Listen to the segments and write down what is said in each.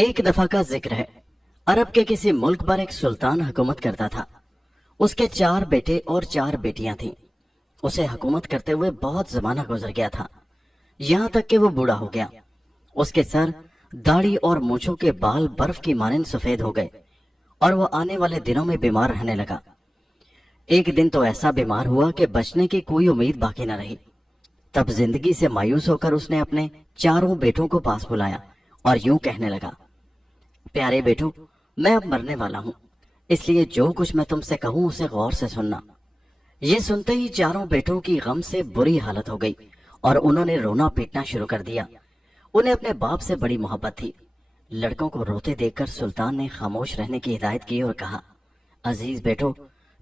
ایک دفعہ کا ذکر ہے، عرب کے کسی ملک پر ایک سلطان حکومت کرتا تھا۔ اس کے 4 بیٹے اور 4 بیٹیاں تھیں۔ اسے حکومت کرتے ہوئے بہت زمانہ گزر گیا تھا، یہاں تک کہ وہ بوڑھا ہو گیا۔ اس کے سر، داڑھی اور مونچھوں کے بال برف کی مانند سفید ہو گئے اور وہ آنے والے دنوں میں بیمار رہنے لگا۔ ایک دن تو ایسا بیمار ہوا کہ بچنے کی کوئی امید باقی نہ رہی۔ تب زندگی سے مایوس ہو کر اس نے اپنے 4 بیٹوں کو پاس بلایا اور یوں کہنے لگا، پیارے بیٹو، میں اب مرنے والا ہوں، اس لیے جو کچھ میں تم سے کہوں اسے غور سے سننا۔ یہ سنتے ہی 4 بیٹوں کی غم سے بری حالت ہو گئی اور انہوں نے رونا پیٹنا شروع کر دیا۔ انہیں اپنے باپ سے بڑی محبت تھی۔ لڑکوں کو روتے دیکھ کر سلطان نے خاموش رہنے کی ہدایت کی اور کہا، عزیز بیٹو،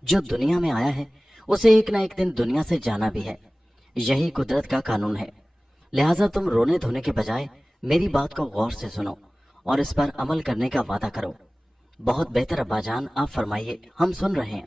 جو دنیا میں آیا ہے اسے ایک نہ ایک دن دنیا سے جانا بھی ہے، یہی قدرت کا قانون ہے، لہٰذا تم رونے دھونے کے بجائے میری بات کو غور سے سنو اور اس پر عمل کرنے کا وعدہ کرو۔ بہت بہتر ابا جان، آپ فرمائیے، ہم سن رہے ہیں۔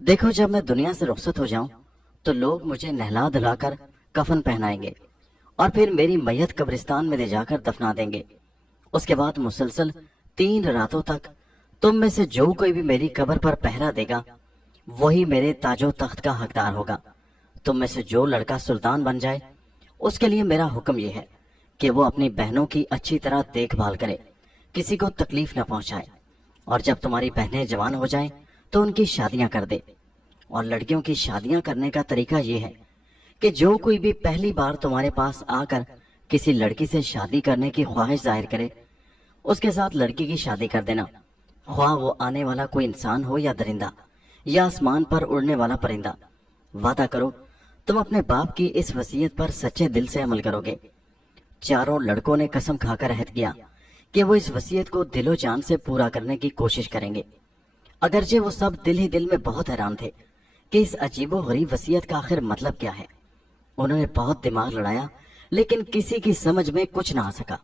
دیکھو، جب میں دنیا سے رخصت ہو جاؤں تو لوگ مجھے نہلا دھلا کر کفن پہنائیں گے اور پھر میری میت قبرستان میں لے جا کر دفنا دیں گے۔ اس کے بعد مسلسل 3 راتوں تک تم میں سے جو کوئی بھی میری قبر پر پہرا دے گا وہی میرے تاج و تخت کا حقدار ہوگا۔ تم میں سے جو لڑکا سلطان بن جائے اس کے لیے میرا حکم یہ ہے کہ وہ اپنی بہنوں کی اچھی طرح دیکھ بھال کرے، کسی کو تکلیف نہ پہنچائے، اور جب تمہاری بہنیں جوان ہو جائیں تو ان کی شادیاں کر دے۔ اور لڑکیوں کی شادیاں کرنے کا طریقہ یہ ہے کہ جو کوئی بھی پہلی بار تمہارے پاس آ کر کسی لڑکی سے شادی کرنے کی خواہش ظاہر کرے اس کے ساتھ لڑکی کی شادی کر دینا، خواہ وہ آنے والا کوئی انسان ہو یا درندہ یا آسمان پر اڑنے والا پرندہ۔ وعدہ کرو تم اپنے باپ کی اس وصیت پر سچے دل سے عمل کرو گے۔ 4 لڑکوں نے قسم کھا کر عہد کیا کہ وہ اس وصیت کو دل و جان سے پورا کرنے کی کوشش کریں گے، اگرچہ وہ سب دل ہی دل میں بہت حیران تھے کہ اس عجیب و غریب وصیت کا آخر مطلب کیا ہے۔ انہوں نے بہت دماغ لڑایا لیکن کسی کی سمجھ میں کچھ نہ آ سکا۔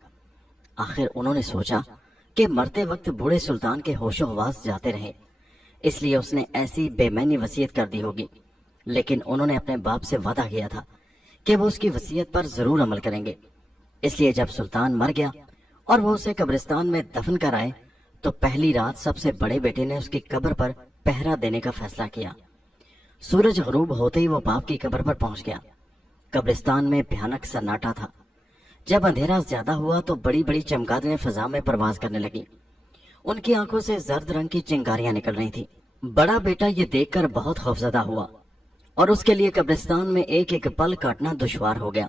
آخر انہوں نے سوچا کہ مرتے وقت بوڑھے سلطان کے ہوش و حواس جاتے رہے، اس لیے اس نے ایسی بے معنی وصیت کر دی ہوگی، لیکن انہوں نے اپنے باپ سے وعدہ کیا تھا کہ وہ اس کی وصیت پر ضرور عمل کریں گے۔ اس لیے جب سلطان مر گیا اور وہ اسے قبرستان میں دفن کر آئے تو پہلی رات سب سے بڑے بیٹے نے اس کی قبر پر پہرا دینے کا فیصلہ کیا۔ سورج غروب ہوتے ہی وہ باپ کی قبر پر پہنچ گیا۔ قبرستان میں بھیانک سناٹا تھا۔ جب اندھیرا زیادہ ہوا تو بڑی بڑی چمگادڑیں فضا میں پرواز کرنے لگیں۔ ان کی آنکھوں سے زرد رنگ کی چنگاریاں نکل رہی تھیں۔ بڑا بیٹا یہ دیکھ کر بہت خوفزدہ ہوا اور اس کے لیے قبرستان میں ایک ایک پل کاٹنا دشوار ہو گیا۔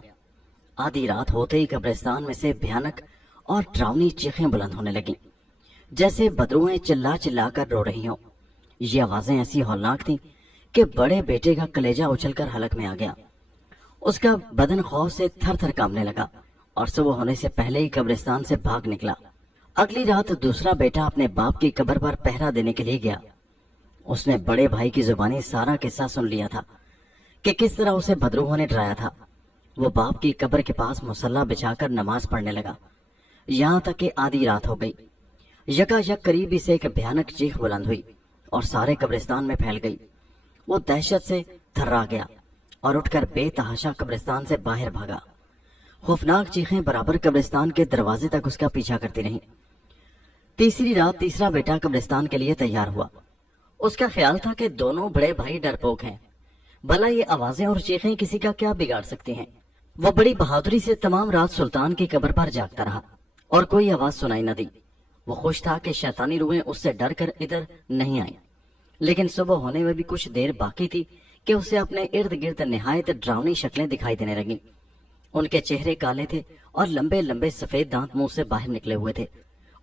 آدھی رات ہوتے ہی قبرستان میں سے بھیانک اور ڈراؤنی چیخیں بلند ہونے لگیں، جیسے بدروہیں چلا چلا کر رو رہی ہوں۔ یہ آوازیں ایسی ہولناک تھیں کہ بڑے بیٹے کا کلیجہ اچھل کر حلق میں آ گیا۔ اس کا بدن خوف سے تھر تھر کانپنے لگا اور صبح ہونے سے پہلے ہی قبرستان سے بھاگ نکلا۔ اگلی رات دوسرا بیٹا اپنے باپ کی قبر پر پہرا دینے کے لیے گیا۔ اس نے بڑے بھائی کی زبانی سارا قصہ سن لیا تھا کہ کس طرح اسے بدروحوں نے ڈرایا تھا۔ وہ باپ کی قبر کے پاس مصلی بچھا کر نماز پڑھنے لگا، یہاں تک کہ آدھی رات ہو گئی۔ یکا یک قریب ہی سے ایک بھیانک چیخ بلند ہوئی اور سارے قبرستان میں پھیل گئی۔ وہ دہشت سے تھرا گیا اور اٹھ کر بے تحاشا قبرستان سے باہر بھاگا۔ خوفناک چیخیں برابر قبرستان کے دروازے تک اس کا پیچھا کرتی رہیں۔ تیسری رات تیسرا بیٹا قبرستان کے لیے تیار ہوا۔ اس کا خیال تھا کہ دونوں بڑے بھائی ڈرپوک ہیں، بھلا یہ آوازیں اور چیخیں کسی کا کیا بگاڑ سکتی ہیں۔ وہ بڑی بہادری سے تمام رات سلطان کی قبر پر جاگتا رہا اور کوئی آواز سنائی نہ دی۔ وہ خوش تھا کہ شیطانی روحیں اس سے ڈر کر ادھر نہیں آئیں، لیکن صبح ہونے میں بھی کچھ دیر باقی تھی کہ اسے اپنے ارد گرد نہایت ڈراؤنی شکلیں دکھائی دینے لگیں۔ ان کے چہرے کالے تھے اور لمبے لمبے سفید دانت منہ سے باہر نکلے ہوئے تھے۔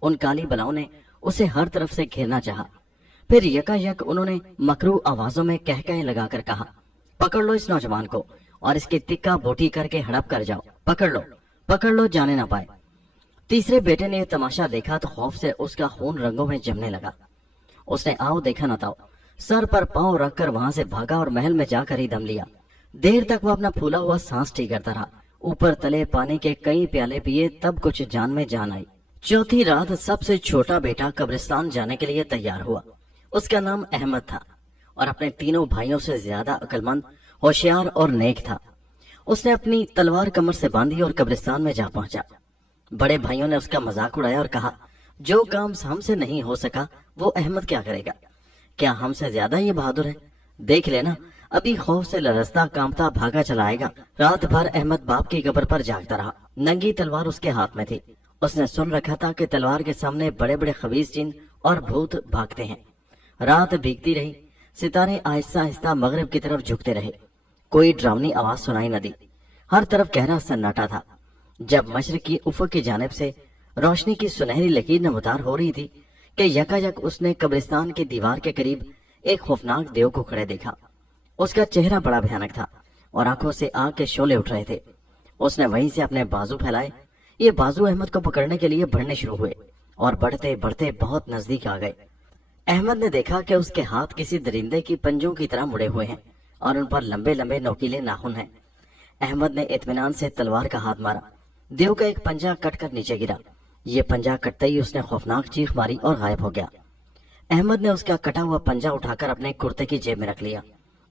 ان کالی بلاؤں نے اسے ہر طرف سے گھیرنا چاہا۔ پھر یکا یک انہوں نے مکروہ آوازوں میں کہکہے لگا کر کہا، پکڑ لو اس نوجوان کو اور اس کی تکا بوٹی کر کے ہڑپ کر جاؤ، پکڑ لو جانے نہ پائے۔ تیسرے بیٹے نے یہ تماشا دیکھا تو خوف سے اس کا خون رنگوں میں جمنے لگا۔ اس نے آؤ دیکھا نہ تاؤ سر پر پاؤں رکھ کر وہاں سے بھاگا اور محل میں جا کر ہی دم لیا۔ دیر تک وہ اپنا پھولا ہوا سانس ٹھیک کرتا رہا۔ اوپر تلے پانی کے کئی پیالے پیے تب کچھ جان میں جان آئی۔ چوتھی رات سب سے چھوٹا بیٹا قبرستان جانے کے لیے تیار ہوا۔ اس کا نام احمد تھا اور اپنے تینوں بھائیوں سے زیادہ عقل مند، ہوشیار اور نیک تھا۔ اس نے اپنی تلوار کمر سے باندھی اور قبرستان میں جا پہنچا۔ بڑے بھائیوں نے اس کا مذاق اڑایا اور کہا، جو کام ہم سے نہیں ہو سکا وہ احمد کیا کرے گا؟ کیا ہم سے زیادہ یہ بہادر ہے؟ دیکھ لینا، ابھی خوف سے لرزتا کامتا بھاگا چلا آئے گا۔ رات بھر احمد باپ کی قبر پر جاگتا رہا۔ ننگی تلوار اس کے ہاتھ میں تھی۔ اس نے سن رکھا تھا کہ تلوار کے سامنے بڑے بڑے خبیث جن اور بھوت بھاگتے ہیں۔ رات بھیگتی رہی، ستارے آہستہ آہستہ مغرب کی طرف جھکتے رہے۔ کوئی ڈراؤنی آواز سنائی نہ دی۔ ہر طرف گہرا سناٹا تھا۔ جب مشرق کی افق کی جانب سے روشنی کی سنہری لکیر نمودار ہو رہی تھی کہ یکا یک اس نے قبرستان کی دیوار کے قریب ایک خوفناک دیو کو کھڑے دیکھا۔ اس کا چہرہ بڑا بھیانک تھا اور آنکھوں سے آگ کے شعلے اٹھ رہے تھے۔ اس نے وہیں سے اپنے بازو پھیلائے۔ یہ بازو احمد کو پکڑنے کے لیے بڑھنے شروع ہوئے اور بڑھتے بڑھتے بہت نزدیک آ گئے۔ احمد نے دیکھا کہ اس کے ہاتھ کسی درندے کی پنجوں کی طرح مڑے ہوئے ہیں اور ان پر لمبے لمبے نوکیلے ناخن ہیں۔ احمد نے اطمینان سے تلوار کا ہاتھ مارا۔ دیو کا ایک پنجہ کٹ کر نیچے گرا۔ یہ پنجہ کٹتے ہی اس نے خوفناک چیخ ماری اور غائب ہو گیا۔ احمد نے اس کا کٹا ہوا پنجہ اٹھا کر اپنے کرتے کی جیب میں رکھ لیا۔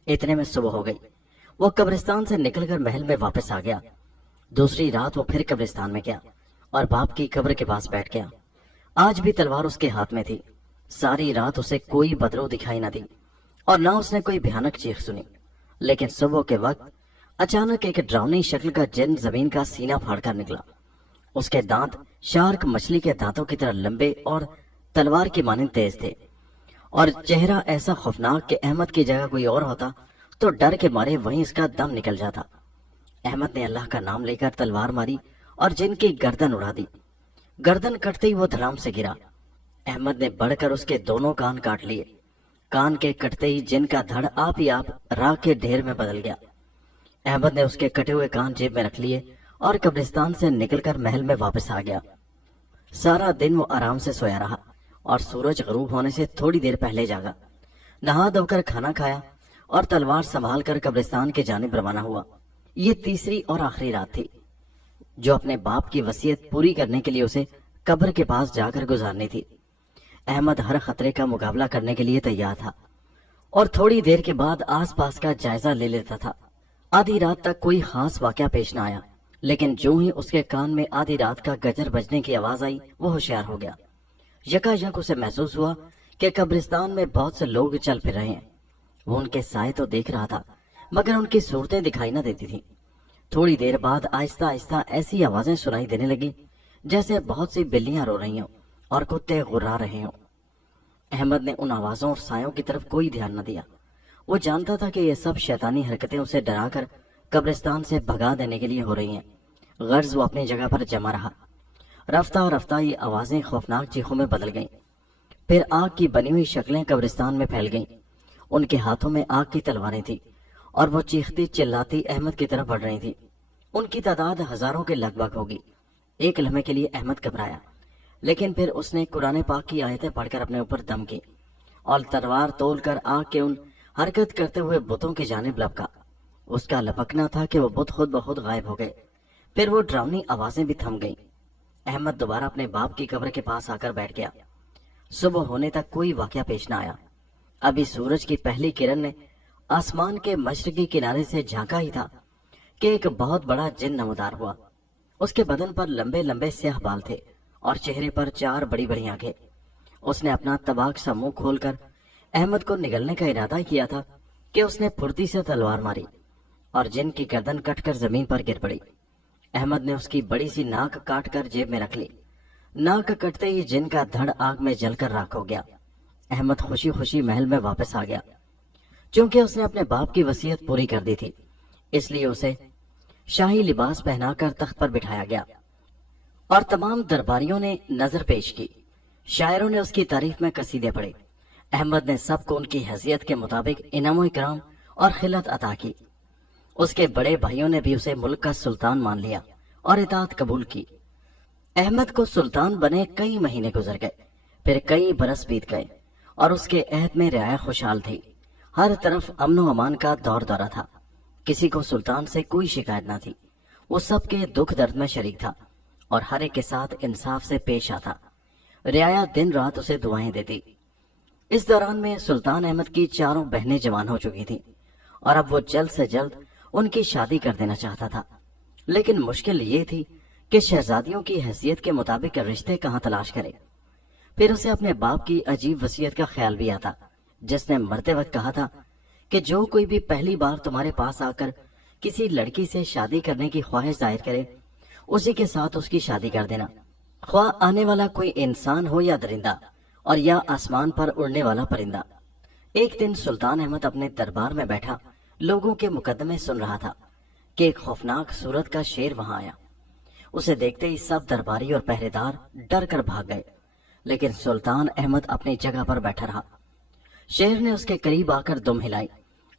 اتنے میں صبح ہو گئی۔ وہ قبرستان سے نکل کر محل میں واپس آ گیا۔ دوسری رات وہ پھر قبرستان میں گیا اور باپ کی قبر کے پاس بیٹھ گیا۔ آج بھی تلوار اس کے ہاتھ میں تھی۔ ساری رات اسے کوئی بدرو دکھائی نہ دی اور نہ اس نے کوئی بھیانک چیخ سنی، لیکن صبح کے وقت اچانک ایک ڈراؤنی شکل کا جن زمین کا سینہ پھاڑ کر نکلا۔ اس کے دانت شارک مچھلی کے دانتوں کی طرح لمبے اور تلوار کی مانند تیز تھے، اور چہرہ ایسا خوفناک کہ احمد کی جگہ کوئی اور ہوتا تو ڈر کے مارے وہیں اس کا دم نکل جاتا۔ احمد نے اللہ کا نام لے کر تلوار ماری اور جن کی گردن اڑا دی۔ گردن کٹتے ہی وہ دھڑام سے گرا۔ احمد نے بڑھ کر اس کے دونوں کان کاٹ لیے۔ کان کے کٹتے ہی جن کا دھڑ آپ ہی آپ راکھ کے ڈھیر میں بدل گیا۔ احمد نے اس کے کٹے ہوئے کان جیب میں رکھ لیے اور قبرستان سے نکل کر محل میں واپس آ گیا۔ سارا دن وہ آرام سے سویا رہا اور سورج غروب ہونے سے تھوڑی دیر پہلے جاگا۔ نہا دھو کر کھانا کھایا اور تلوار سنبھال کر قبرستان کے جانب روانہ ہوا۔ یہ تیسری اور آخری رات تھی جو اپنے باپ کی وصیت پوری کرنے کے لیے اسے قبر کے پاس جا کر گزارنی تھی۔ احمد ہر خطرے کا مقابلہ کرنے کے لیے تیار تھا اور تھوڑی دیر کے بعد آس پاس کا جائزہ لے لیتا تھا۔ آدھی رات تک کوئی خاص واقعہ پیش نہ آیا، لیکن جو ہی اس کے کان میں آدھی رات کا گجر بجنے کی آواز آئی وہ ہوشیار ہو گیا۔ یکا یک اسے محسوس ہوا کہ قبرستان میں بہت سے لوگ چل پھر رہے ہیں۔ وہ ان کے سائے تو دیکھ رہا تھا مگر ان کی صورتیں دکھائی نہ دیتی تھیں۔ تھوڑی دیر بعد آہستہ آہستہ ایسی آوازیں سنائی دینے لگی جیسے بہت سی بلیاں رو رہی ہوں اور کتے غرا رہے ہوں۔ احمد نے ان آوازوں اور سایوں کی طرف کوئی دھیان نہ دیا۔ وہ جانتا تھا کہ یہ سب شیطانی حرکتیں اسے ڈرا کر قبرستان سے بھگا دینے کے لیے ہو رہی ہیں۔ غرض وہ اپنی جگہ پر جمع رہا۔ رفتہ رفتہ یہ آوازیں خوفناک چیخوں میں بدل گئیں۔ پھر آگ کی بنی ہوئی شکلیں قبرستان میں پھیل گئیں۔ ان کے ہاتھوں میں آگ کی تلواریں تھیں اور وہ چیختی چلاتی احمد کی طرف بڑھ رہی تھی۔ ان کی تعداد ہزاروں کے لگ بھگ ہوگی۔ ایک لمحے کے لیے احمد گھبرایا، لیکن پھر اس نے قرآن پاک کی آیتیں پڑھ کر اپنے اوپر دم کی اور تلوار تول کر آگ کے ان حرکت کرتے ہوئے بتوں کی جانب لپکا۔ اس کا لپکنا تھا کہ وہ بت خود بخود غائب ہو گئے۔ پھر وہ ڈراؤنی آوازیں بھی تھم گئیں۔ احمد دوبارہ اپنے باپ کی قبر کے پاس آ کر بیٹھ گیا۔ صبح ہونے تک کوئی واقعہ پیش نہ آیا۔ ابھی سورج کی پہلی کرن نے آسمان کے مشرقی کنارے سے جھانکا ہی تھا کہ ایک بہت بڑا جن نمودار ہوا۔ اس کے بدن پر لمبے لمبے سیاہ بال تھے اور چہرے پر 4 بڑی بڑی آنکھیں۔ اس نے اپنا تباک سا منہ کھول کر احمد کو نگلنے کا ارادہ کیا تھا کہ اس نے پھرتی سے تلوار ماری اور جن کی گردن کٹ کر زمین پر گر پڑی۔ احمد نے اس کی بڑی سی ناک کاٹ کر جیب میں رکھ لی۔ ناک کٹتے ہی جن کا دھڑ آگ میں جل کر راکھ ہو گیا۔ احمد خوشی خوشی محل میں واپس آ گیا۔ چونکہ اس نے اپنے باپ کی وصیت پوری کر دی تھی، اس لیے اسے شاہی لباس پہنا کر تخت پر بٹھایا گیا اور تمام درباریوں نے نظر پیش کی۔ شاعروں نے اس کی تعریف میں قصیدے پڑھے۔ احمد نے سب کو ان کی حیثیت کے مطابق انعام و اکرام اور خلعت عطا کی۔ اس کے بڑے بھائیوں نے بھی اسے ملک کا سلطان مان لیا اور اطاعت قبول کی۔ احمد کو سلطان بنے کئی مہینے گزر گئے، پھر کئی برس بیت گئے اور اس کے عہد میں رعایا خوشحال تھی۔ ہر طرف امن و امان کا دور دورہ تھا۔ کسی کو سلطان سے کوئی شکایت نہ تھی۔ وہ سب کے دکھ درد میں شریک تھا اور ہر ایک کے ساتھ انصاف سے پیش آتا۔ رعایا دن رات اسے دعائیں دیتی۔ اس دوران میں سلطان احمد کی 4 بہنیں جوان ہو چکی تھیں اور اب وہ جلد سے جلد ان کی شادی کر دینا چاہتا تھا، لیکن مشکل یہ تھی کہ شہزادیوں کی حیثیت کے مطابق رشتے کہاں تلاش کرے۔ پھر اسے اپنے باپ کی عجیب وصیت کا خیال بھی آتا، جس نے مرتے وقت کہا تھا کہ جو کوئی بھی پہلی بار تمہارے پاس آ کر کسی لڑکی سے شادی کرنے کی خواہش ظاہر کرے، اسی کے ساتھ اس کی شادی کر دینا، خواہ آنے والا کوئی انسان ہو یا درندہ، اور یا آسمان پر اڑنے والا پرندہ۔ ایک دن سلطان احمد اپنے دربار میں بیٹھا لوگوں کے مقدمے سن رہا تھا کہ ایک خوفناک صورت کا شیر وہاں آیا۔ اسے دیکھتے ہی سب درباری اور پہرے دار ڈر کر بھاگ گئے، لیکن سلطان احمد اپنی جگہ پر بیٹھا رہا۔ شیر نے اس کے قریب آ کر دم ہلائی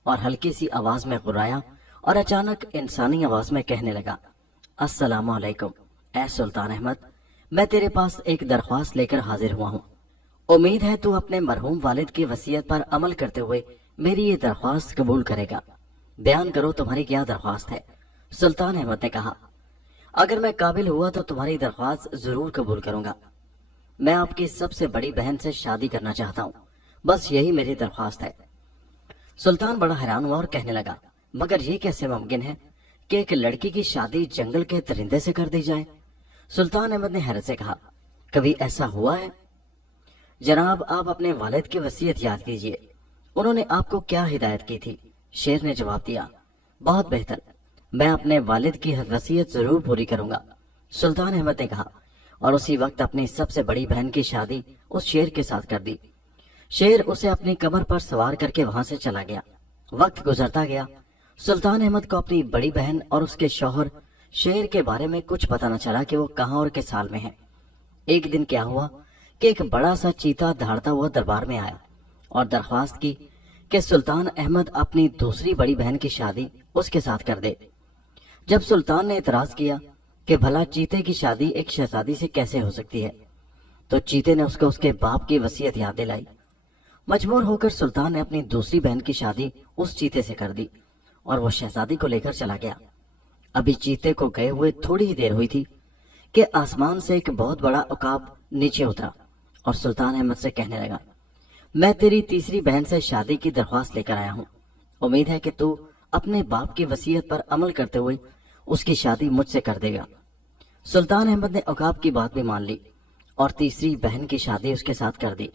اور ہلکی سی آواز میں غرایا اور اچانک انسانی آواز میں کہنے لگا، السلام علیکم اے سلطان احمد، میں تیرے پاس ایک درخواست لے کر حاضر ہوا ہوں۔ امید ہے تو اپنے مرحوم والد کی وصیت پر عمل کرتے ہوئے میری یہ درخواست قبول کرے گا۔ بیان کرو تمہاری کیا درخواست ہے؟ سلطان احمد نے کہا، اگر میں قابل ہوا تو تمہاری درخواست ضرور قبول کروں گا۔ میں آپ کی سب سے بڑی بہن سے شادی کرنا چاہتا ہوں، بس یہی میری درخواست ہے۔ سلطان بڑا حیران ہوا اور کہنے لگا، مگر یہ کیسے ممکن ہے کہ ایک لڑکی کی شادی جنگل کے درندے سے کر دی جائے؟ سلطان احمد نے حیرت سے کہا، کبھی ایسا ہوا ہے؟ جناب، آپ اپنے والد کی وصیت یاد کیجئے، انہوں نے آپ کو کیا ہدایت کی تھی؟ شیر نے جواب دیا، بہت بہتر، میں اپنے والد کی وصیت ضرور پوری کروں گا۔ سلطان احمد نے کہا، اور اسی وقت اپنی سب سے بڑی بہن کی شادی اس شیر کے ساتھ کر دی۔ شیر اسے اپنی کمر پر سوار کر کے وہاں سے چلا گیا۔ وقت گزرتا گیا، سلطان احمد کو اپنی بڑی بہن اور اس کے شوہر شیر کے بارے میں کچھ پتہ نہ چلا کہ وہ کہاں اور کس حال میں ہیں۔ ایک دن کیا ہوا کہ ایک بڑا سا چیتا دھاڑتا ہوا دربار میں آیا اور درخواست کی کہ سلطان احمد اپنی دوسری بڑی بہن کی شادی اس کے ساتھ کر دے۔ جب سلطان نے اعتراض کیا کہ بھلا چیتے کی شادی ایک شہزادی سے کیسے ہو سکتی ہے، تو چیتے نے اس کو اس کے باپ کی وصیت یاد دلائی۔ مجبور ہو کر سلطان نے اپنی دوسری بہن کی شادی اس چیتے سے کر دی اور وہ شہزادی کو لے کر چلا گیا۔ ابھی چیتے کو گئے ہوئے تھوڑی ہی دیر ہوئی تھی کہ آسمان سے ایک بہت بڑا عقاب نیچے اترا اور سلطان احمد سے کہنے لگا، میں تیری تیسری بہن سے شادی کی درخواست لے کر آیا ہوں، امید ہے کہ تو اپنے باپ کی وصیت پر عمل کرتے ہوئے اس کی شادی مجھ سے کر دے گا۔ سلطان احمد نے عقاب کی بات بھی مان لی اور تیسری بہن کی شادی اس کے ساتھ کر دی۔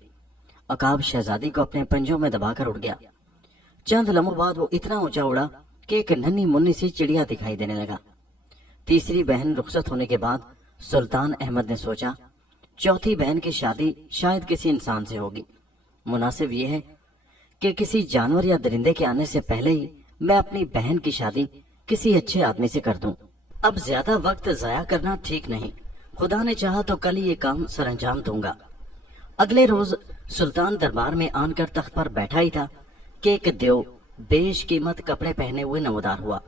عقاب شہزادی کو اپنے پنجوں میں دبا کر اڑ گیا۔ چند لمحوں بعد وہ اتنا اونچا اڑا کہ ایک ننھی منی سی چڑیا دکھائی دینے لگا۔ تیسری بہن رخصت ہونے کے بعد سلطان احمد نے سوچا، چوتھی بہن کی شادی شاید کسی انسان سے ہوگی۔ مناسب یہ ہے کہ کسی جانور یا درندے کے آنے سے پہلے ہی میں اپنی بہن کی شادی کسی اچھے آدمی سے کر دوں۔ اب زیادہ وقت ضائع کرنا ٹھیک نہیں، خدا نے چاہا تو کل ہی یہ کام سر انجام دوں گا۔ اگلے روز سلطان دربار میں آن کر تخت پر بیٹھا ہی تھا کہ ایک دیو بیش قیمت کپڑے پہنے ہوئے نمودار ہوا۔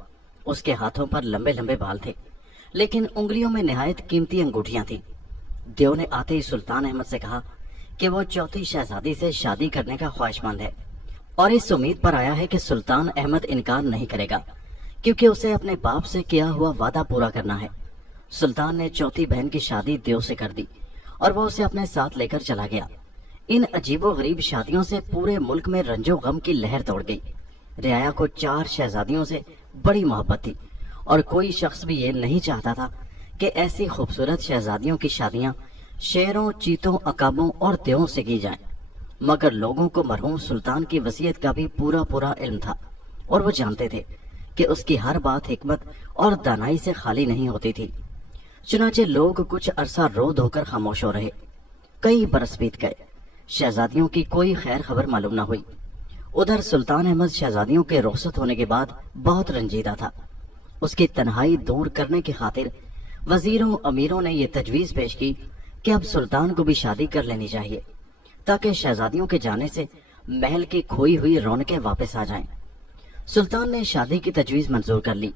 اس کے ہاتھوں پر لمبے لمبے بال تھے، لیکن انگلیوں میں نہایت قیمتی انگوٹھیاں تھیں۔ دیو نے آتے ہی سلطان احمد سے کہا کہ وہ چوتھی شہزادی سے شادی کرنے کا خواہش مند ہے اور اس امید پر آیا ہے کہ سلطان احمد انکار نہیں کرے گا، کیونکہ اسے اپنے باپ سے کیا ہوا وعدہ پورا کرنا ہے۔ سلطان نے چوتھی بہن کی شادی دیو سے کر دی اور وہ اسے اپنے ساتھ لے کر چلا گیا۔ ان عجیب و غریب شادیوں سے پورے ملک میں رنج و غم کی لہر دوڑ گئی۔ رعایا کو 4 شہزادیوں سے بڑی محبت تھی اور کوئی شخص بھی یہ نہیں چاہتا تھا کہ ایسی خوبصورت شہزادیوں کی شادیاں شیروں، چیتوں، عقابوں اور دیووں سے کی جائیں۔ مگر لوگوں کو مرحوم سلطان کی وصیت کا بھی پورا علم تھا اور وہ جانتے تھے کہ اس کی ہر بات حکمت اور دانائی سے خالی نہیں ہوتی تھی۔ چنانچہ لوگ کچھ عرصہ رو دھو کر خاموش ہو رہے۔ کئی برس بیت گئے، شہزادیوں کی کوئی خیر خبر معلوم نہ ہوئی۔ ادھر سلطان احمد شہزادیوں کے رخصت ہونے کے بعد بہت رنجیدہ تھا۔ اس کی تنہائی دور کرنے کی خاطر وزیروں امیروں نے یہ تجویز پیش کی کہ اب سلطان کو بھی شادی کر لینی چاہیے تاکہ شہزادیوں کے جانے سے محل کی کھوئی ہوئی رونقیں واپس آ جائیں۔ سلطان نے شادی کی تجویز منظور کر لی،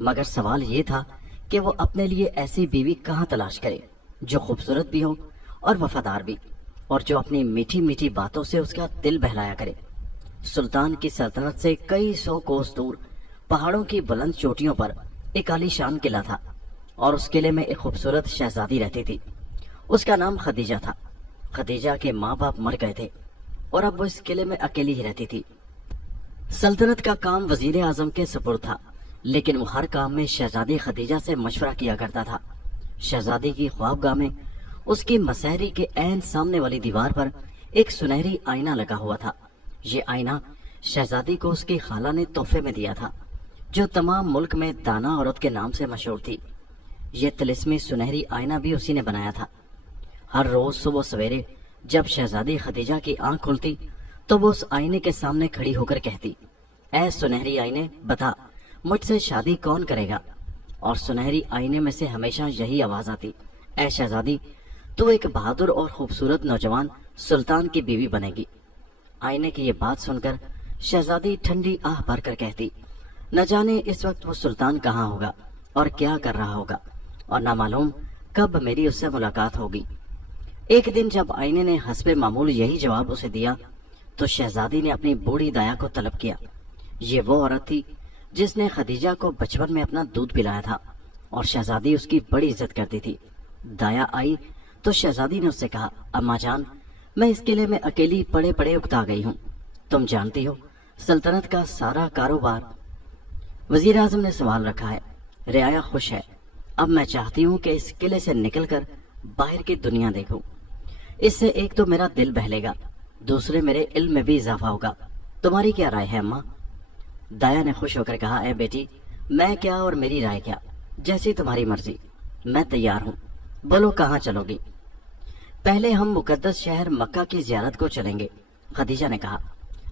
مگر سوال یہ تھا کہ وہ اپنے لیے ایسی بیوی کہاں تلاش کرے جو خوبصورت بھی ہو اور وفادار بھی، اور جو اپنی میٹھی میٹھی باتوں سے اس کا دل بہلایا کرے۔ سلطان کی سلطنت سے کئی 100 کوس دور پہاڑوں کی بلند چوٹیوں پر ایک عالی شان قلعہ تھا اور اس قلعے میں ایک خوبصورت شہزادی رہتی تھی۔ اس کا نام خدیجہ تھا۔ خدیجہ کے ماں باپ مر گئے تھے اور اب وہ اس قلعے میں اکیلی ہی رہتی تھی۔ سلطنت کا کام وزیر اعظم کے سپرد تھا، لیکن وہ ہر کام میں شہزادی خدیجہ سے مشورہ کیا کرتا تھا۔ شہزادی کی خوابگاہ میں اس کی مسحری کے عین سامنے والی دیوار پر ایک سنہری آئینہ لگا ہوا تھا۔ یہ آئینہ شہزادی کو اس کی خالہ نے تحفے میں دیا تھا، جو تمام ملک میں دانا عورت کے نام سے مشہور تھی۔ یہ طلسمی سنہری آئینہ بھی اسی نے بنایا تھا۔ ہر روز صبح سویرے جب شہزادی خدیجہ کی آنکھ کھلتی تو وہ اس آئینے کے سامنے کھڑی ہو کر کہتی، اے سنہری آئینے، بتا مجھ سے شادی کون کرے گا؟ اور سنہری آئینے میں سے ہمیشہ یہی آواز آتی، اے شہزادی، تو ایک بہادر اور خوبصورت نوجوان سلطان کی بیوی بنے گی۔ آئینے کی یہ بات سن کر شہزادی ٹھنڈی آہ بھر کر کہتی، نہ جانے اس وقت وہ سلطان کہاں ہوگا اور کیا کر رہا ہوگا، اور نہ معلوم کب میری اس سے ملاقات ہوگی۔ ایک دن جب آئینے نے حسب معمول یہی جواب اسے دیا تو شہزادی نے اپنی بوڑھی دایا کو طلب کیا۔ یہ وہ عورت تھی جس نے خدیجہ کو بچپن میں اپنا دودھ پلایا تھا اور شہزادی اس کی بڑی عزت کرتی تھی۔ دایا آئی تو شہزادی نے اس سے کہا، اماں جان، میں اس قلعے میں اکیلی پڑے پڑے اکتا گئی ہوں۔ تم جانتی ہو سلطنت کا سارا کاروبار وزیر اعظم نے سنبھال رکھا ہے، رعایا خوش ہے۔ اب میں چاہتی ہوں کہ اس قلعے سے نکل کر باہر کی دنیا دیکھوں۔ اس سے ایک تو میرا دل بہلے گا، دوسرے میرے علم میں بھی اضافہ ہوگا۔ تمہاری کیا رائے ہے اماں؟ دایا نے خوش ہو کر کہا، اے بیٹی، میں کیا اور میری رائے کیا، جیسی تمہاری مرضی، میں تیار ہوں۔ بولو کہاں چلو گی؟ پہلے ہم مقدس شہر مکہ کی زیارت کو چلیں گے، خدیجہ نے کہا،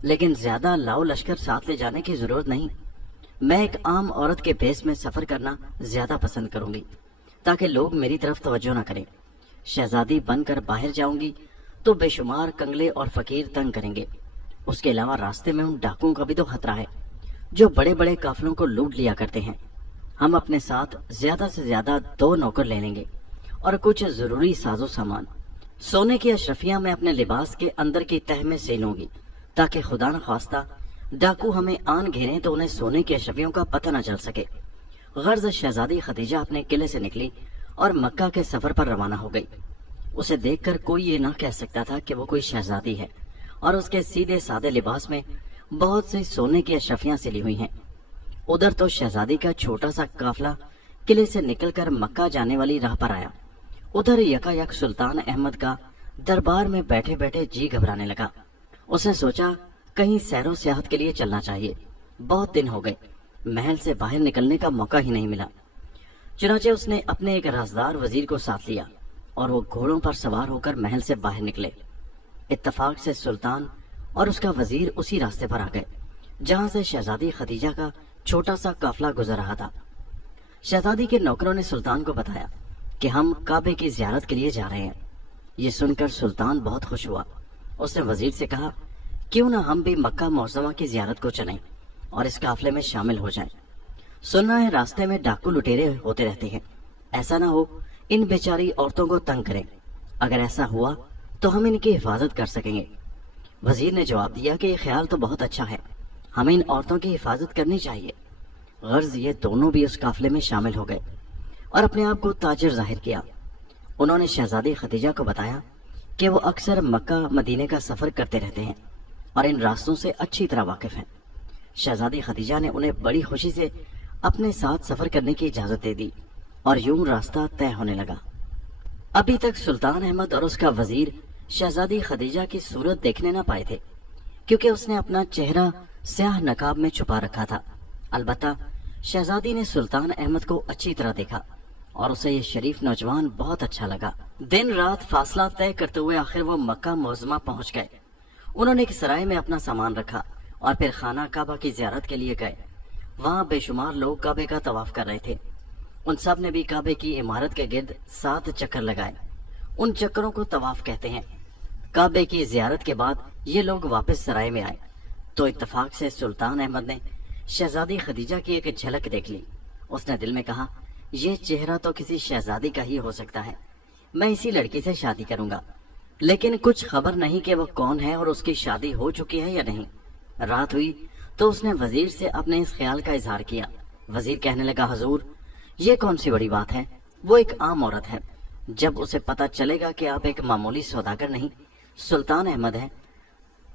لیکن زیادہ لاؤ لشکر ساتھ لے جانے کی ضرورت نہیں۔ میں ایک عام عورت کے بھیس میں سفر کرنا زیادہ پسند کروں گی تاکہ لوگ میری طرف توجہ نہ کریں۔ شہزادی بن کر باہر جاؤں گی تو بے شمار کنگلے اور فقیر تنگ کریں گے۔ اس کے علاوہ راستے میں ان ڈاکوؤں کا بھی تو خطرہ ہے جو بڑے بڑے قافلوں کو لوٹ لیا کرتے ہیں۔ ہم اپنے ساتھ زیادہ سے زیادہ 2 نوکر لے لیں گے اور کچھ ضروری ساز و سامان۔ سونے کی اشرفیاں میں اپنے لباس کے اندر کی تہ میں سیلوں گی تاکہ خدا نخواستہ ڈاکو ہمیں آن گھیریں تو انہیں سونے کی اشرفیوں کا پتہ نہ چل سکے۔ غرض شہزادی خدیجہ اپنے قلعے سے نکلی اور مکہ کے سفر پر روانہ ہو گئی۔ اسے دیکھ کر کوئی یہ نہ کہہ سکتا تھا کہ وہ کوئی شہزادی ہے، اور اس کے سیدھے سادے لباس میں بہت سی سونے کی اشرفیاں سلی ہوئی ہیں۔ ادھر تو شہزادی کا چھوٹا سا قافلہ قلعے سے نکل کر مکہ جانے والی راہ پر آیا، ادھر یکا یک سلطان احمد کا دربار میں بیٹھے بیٹھے جی گھبرانے لگا۔ اس نے سوچا کہیں سیر و سیاحت کے لیے چلنا چاہیے، بہت دن ہو گئے، محل سے باہر نکلنے کا موقع ہی نہیں ملا۔ چنانچہ اس نے اپنے ایک رازدار وزیر کو ساتھ لیا اور وہ گھوڑوں پر سوار ہو کر محل سے باہر نکلے۔ اتفاق سے سلطان اور اس کا وزیر اسی راستے پر آ گئے جہاں سے شہزادی خدیجہ کا چھوٹا سا قافلہ گزر رہا تھا۔ شہزادی کے نوکروں نے سلطان کو بتایا کہ ہم کعبے کی زیارت کے لیے جا رہے ہیں۔ یہ سن کر سلطان بہت خوش ہوا۔ اس نے وزیر سے کہا، کیوں نہ ہم بھی مکہ معظمہ کی زیارت کو چلیں اور اس قافلے میں شامل ہو جائیں۔ سننا ہے راستے میں ڈاکو لٹیرے ہوتے رہتے ہیں، ایسا نہ ہو ان بیچاری عورتوں کو تنگ کریں۔ اگر ایسا ہوا تو ہم ان کی حفاظت کر سکیں گے۔ وزیر نے جواب دیا کہ یہ خیال تو بہت اچھا ہے، ہمیں ان عورتوں کی حفاظت کرنی چاہیے۔ غرض یہ دونوں بھی اس قافلے میں شامل ہو گئے اور اپنے آپ کو تاجر ظاہر کیا۔ انہوں نے شہزادی خدیجہ کو بتایا کہ وہ اکثر مکہ مدینے کا سفر کرتے رہتے ہیں اور ان راستوں سے اچھی طرح واقف ہیں۔ شہزادی خدیجہ نے انہیں بڑی خوشی سے اپنے ساتھ سفر کرنے کی اجازت دے دی اور یوں راستہ طے ہونے لگا۔ ابھی تک سلطان احمد اور اس کا وزیر شہزادی خدیجہ کی صورت دیکھنے نہ پائے تھے کیونکہ اس نے اپنا چہرہ سیاہ نقاب میں چھپا رکھا تھا۔ البتہ شہزادی نے سلطان احمد کو اچھی طرح دیکھا اور اسے یہ شریف نوجوان بہت اچھا لگا۔ دن رات فاصلہ طے کرتے ہوئے آخر وہ مکہ معظمہ پہنچ گئے۔ انہوں نے ایک سرائے میں اپنا سامان رکھا اور پھر خانہ کعبہ کی زیارت کے لیے گئے۔ وہاں بے شمار لوگ کعبے کا طواف کر رہے تھے۔ ان سب نے بھی کعبے کی عمارت کے گرد 7 چکر لگائے۔ ان چکروں کو طواف کہتے ہیں۔ کعبے کی زیارت کے بعد یہ لوگ واپس سرائے میں آئے تو اتفاق سے سلطان احمد نے شہزادی خدیجہ کی ایک جھلک دیکھ لی۔ اس نے دل میں کہا، یہ چہرہ تو کسی شہزادی کا ہی ہو سکتا ہے، میں اسی لڑکی سے شادی کروں گا، لیکن کچھ خبر نہیں کہ وہ کون ہے اور اس کی شادی ہو چکی ہے یا نہیں۔ رات ہوئی تو اس نے وزیر سے اپنے اس خیال کا اظہار کیا۔ وزیر کہنے لگا، حضور، یہ کون سی بڑی بات ہے، وہ ایک عام عورت ہے، جب اسے پتہ چلے گا کہ آپ ایک معمولی سوداگر نہیں سلطان احمد ہیں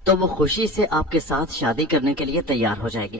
تو وہ خوشی سے آپ کے ساتھ شادی کرنے کے لیے تیار ہو جائے گی۔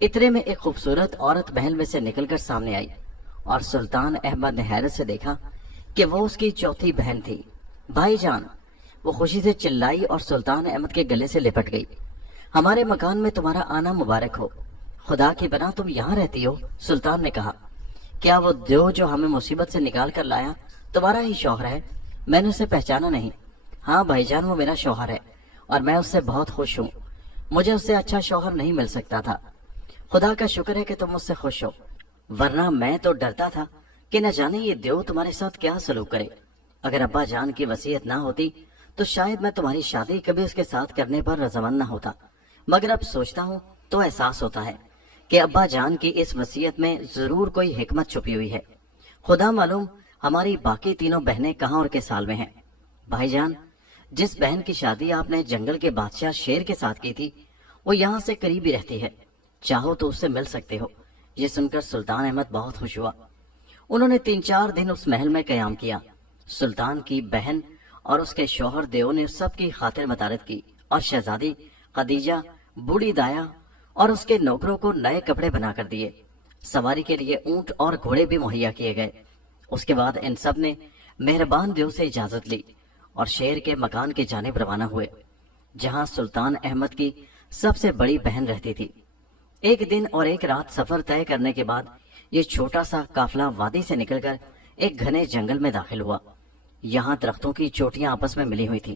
اتنے میں ایک خوبصورت عورت محل میں سے نکل کر سامنے آئی اور سلطان احمد نے حیرت سے دیکھا کہ وہ اس کی چوتھی بہن تھی۔ بھائی جان، وہ خوشی سے چلائی اور سلطان احمد کے گلے سے لپٹ گئی۔ ہمارے مکان میں تمہارا آنا مبارک ہو، خدا کی بنا تم یہاں رہتی ہو؟ سلطان نے کہا، کیا وہ جو ہمیں مصیبت سے نکال کر لایا تمہارا ہی شوہر ہے؟ میں نے اسے پہچانا نہیں۔ ہاں بھائی جان، وہ میرا شوہر ہے اور میں اس سے بہت خوش ہوں۔ مجھے اس سے اچھا شوہر نہیں مل سکتا تھا۔ خدا کا شکر ہے کہ تم مجھ سے خوش ہو، ورنہ میں تو ڈرتا تھا کہ نہ جانے یہ دیو تمہارے ساتھ کیا سلوک کرے۔ اگر ابا جان کی وصیت نہ ہوتی تو شاید میں تمہاری شادی کبھی اس کے ساتھ کرنے پر رضامند نہ ہوتا، مگر اب سوچتا ہوں تو احساس ہوتا ہے کہ ابا جان کی اس وصیت میں ضرور کوئی حکمت چھپی ہوئی ہے۔ خدا معلوم ہماری باقی تینوں بہنیں کہاں اور کس حال میں ہیں۔ بھائی جان، جس بہن کی شادی آپ نے جنگل کے بادشاہ شیر کے ساتھ کی تھی وہ یہاں سے قریب ہی رہتی ہے، چاہو تو اس سے مل سکتے ہو۔ یہ سن کر سلطان احمد بہت خوش ہوا۔ انہوں نے 3-4 دن اس محل میں قیام کیا۔ سلطان کی بہن اور اس کے شوہر دیو نے سب کی خاطر مدارت کی اور شہزادی خدیجہ، بوڑھی دایا اور اس کے نوکروں کو نئے کپڑے بنا کر دیے۔ سواری کے لیے اونٹ اور گھوڑے بھی مہیا کیے گئے۔ اس کے بعد ان سب نے مہربان دیو سے اجازت لی اور شیر کے مکان کی جانب روانہ ہوئے، جہاں سلطان احمد کی سب سے بڑی بہن رہتی تھی۔ ایک دن اور ایک رات سفر طے کرنے کے بعد یہ چھوٹا سا قافلہ وادی سے نکل کر ایک گھنے جنگل میں داخل ہوا۔ یہاں درختوں کی چوٹیاں آپس میں ملی ہوئی تھی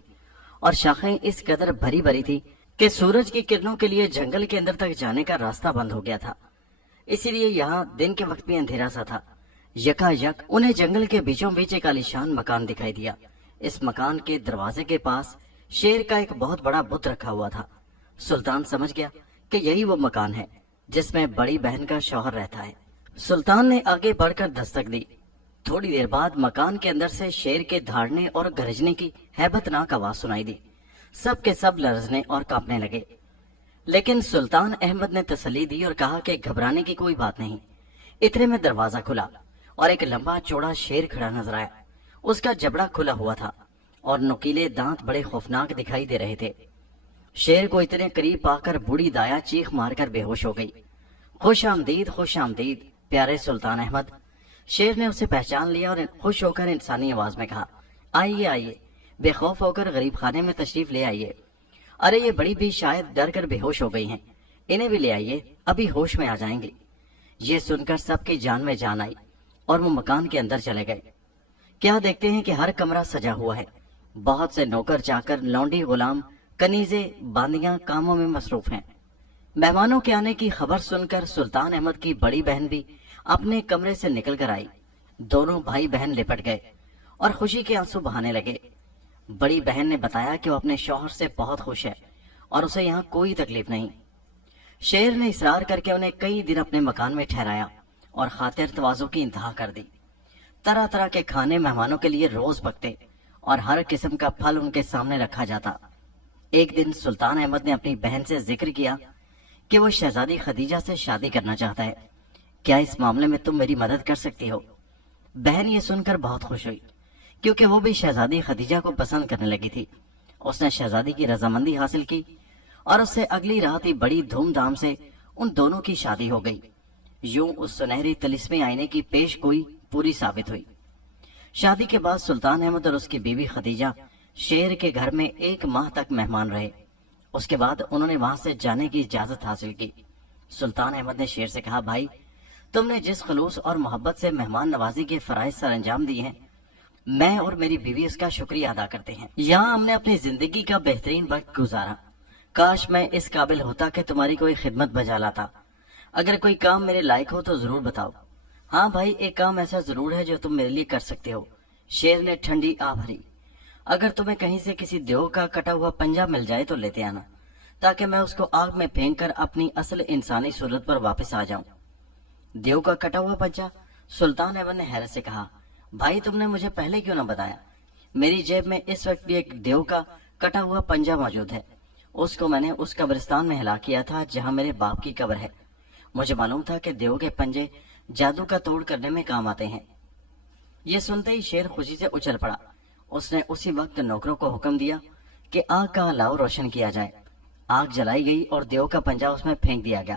اور شاخیں اس قدر بھری بھری تھی کہ سورج کی کرنوں کے لیے جنگل کے اندر تک جانے کا راستہ بند ہو گیا تھا، اسی لیے یہاں دن کے وقت بھی اندھیرا سا تھا۔ یکا یک انہیں جنگل کے بیچوں بیچ ایک عالیشان مکان دکھائی دیا۔ اس مکان کے دروازے کے پاس شیر کا ایک بہت بڑا بت رکھا ہوا تھا۔ سلطان سمجھ گیا کہ یہی وہ مکان ہے جس میں بڑی بہن کا شوہر رہتا ہے۔ سلطان نے آگے بڑھ کر دستک دی۔ تھوڑی دیر بعد مکان کے اندر سے شیر کے دھاڑنے اور گرجنے کی ہیبت ناک آواز سنائی دی۔ سب کے سب لرزنے اور کانپنے لگے، لیکن سلطان احمد نے تسلی دی اور کہا کہ گھبرانے کی کوئی بات نہیں۔ اتنے میں دروازہ کھلا اور ایک لمبا چوڑا شیر کھڑا نظر آیا۔ اس کا جبڑا کھلا ہوا تھا اور نکیلے دانت بڑے خوفناک دکھائی دے رہے تھے۔ شیر کو اتنے قریب پا کر بوڑھی دایا چیخ مار کر بے ہوش ہو گئی۔ خوش آمدید، خوش آمدید پیارے سلطان احمد۔ شیر نے اسے پہچان لیا اور خوش ہو کر انسانی آواز میں کہا، آئیے آئیے، بے خوف ہو کر غریب خانے میں تشریف لے آئیے۔ ارے یہ بڑی بھی شاید ڈر کر بے ہوش ہو گئی ہیں، انہیں بھی لے آئیے، ابھی ہوش میں آ جائیں گی۔ یہ سن کر سب کی جان میں جان آئی اور وہ مکان کے اندر چلے گئے۔ کیا دیکھتے ہیں کہ ہر کمرہ سجا ہوا ہے، بہت سے نوکر چاکر، لونڈی غلام، کنیزیں، باندیاں کاموں میں مصروف ہیں۔ مہمانوں کے آنے کی خبر سن کر سلطان احمد کی بڑی بہن بھی اپنے کمرے سے نکل کر آئی۔ دونوں بھائی بہن لپٹ گئے اور خوشی کے آنسو بہانے لگے۔ بڑی بہن نے بتایا کہ وہ اپنے شوہر سے بہت خوش ہے اور اسے یہاں کوئی تکلیف نہیں۔ شیر نے اصرار کر کے انہیں کئی دن اپنے مکان میں ٹھہرایا اور خاطر تواضع کی انتہا کر دی۔ طرح طرح کے کھانے مہمانوں کے لیے روز پکتے اور ہر قسم کا پھل ان کے سامنے رکھا جاتا۔ ایک دن سلطان احمد نے اپنی بہن سے ذکر کیا کہ وہ شہزادی خدیجہ سے شادی کرنا چاہتا ہے، کیا اس معاملے میں تم میری مدد کر سکتی ہو؟ بہن یہ سن کر بہت خوش ہوئی کیونکہ وہ بھی شہزادی خدیجہ کو پسند کرنے لگی تھی۔ اس نے شہزادی کی رضامندی حاصل کی اور اس سے اگلی رات ہی بڑی دھوم دھام سے ان دونوں کی شادی ہو گئی۔ یوں اس سنہری طلسمی آئینے کی پیش گوئی پوری ثابت ہوئی۔ شادی کے بعد سلطان احمد اور اس کی بیوی خدیجہ شیر کے گھر میں 1 ماہ تک مہمان رہے۔ اس کے بعد انہوں نے وہاں سے جانے کی اجازت حاصل کی۔ سلطان احمد نے شیر سے کہا، بھائی تم نے جس خلوص اور محبت سے مہمان نوازی کے فرائض سر انجام دیے ہیں، میں اور میری بیوی اس کا شکریہ ادا کرتے ہیں۔ یہاں ہم نے اپنی زندگی کا بہترین وقت گزارا۔ کاش میں اس قابل ہوتا کہ تمہاری کوئی خدمت بجا لاتا۔ اگر کوئی کام میرے لائق ہو تو ضرور بتاؤ۔ ہاں بھائی، ایک کام ایسا ضرور ہے جو تم میرے لیے کر سکتے ہو۔ شیر نے ٹھنڈی آہ بھری، اگر تمہیں کہیں سے کسی دیو کا کٹا ہوا پنجہ مل جائے تو لیتے آنا، تاکہ میں اس کو آگ میں پھینک کر اپنی اصل انسانی صورت پر واپس آ جاؤں۔ دیو کا کٹا ہوا پنجہ؟ سلطان احمد نے حیرت سے کہا، بھائی تم نے مجھے پہلے کیوں نہ بتایا؟ میری جیب میں اس وقت بھی ایک دیو کا کٹا ہوا پنجہ موجود ہے۔ اس کو میں نے اس قبرستان میں ہلاک کیا تھا جہاں میرے باپ کی قبر ہے۔ مجھے معلوم تھا کہ دیو کے پنجے جادو کا توڑ کرنے میں کام آتے ہیں۔ یہ سنتے ہی شیر خوشی سے اچھل پڑا۔ اس نے اسی وقت نوکروں کو حکم دیا کہ آگ کا الاؤ روشن کیا جائے۔ آگ جلائی گئی اور دیو کا پنجہ اس میں پھینک دیا گیا۔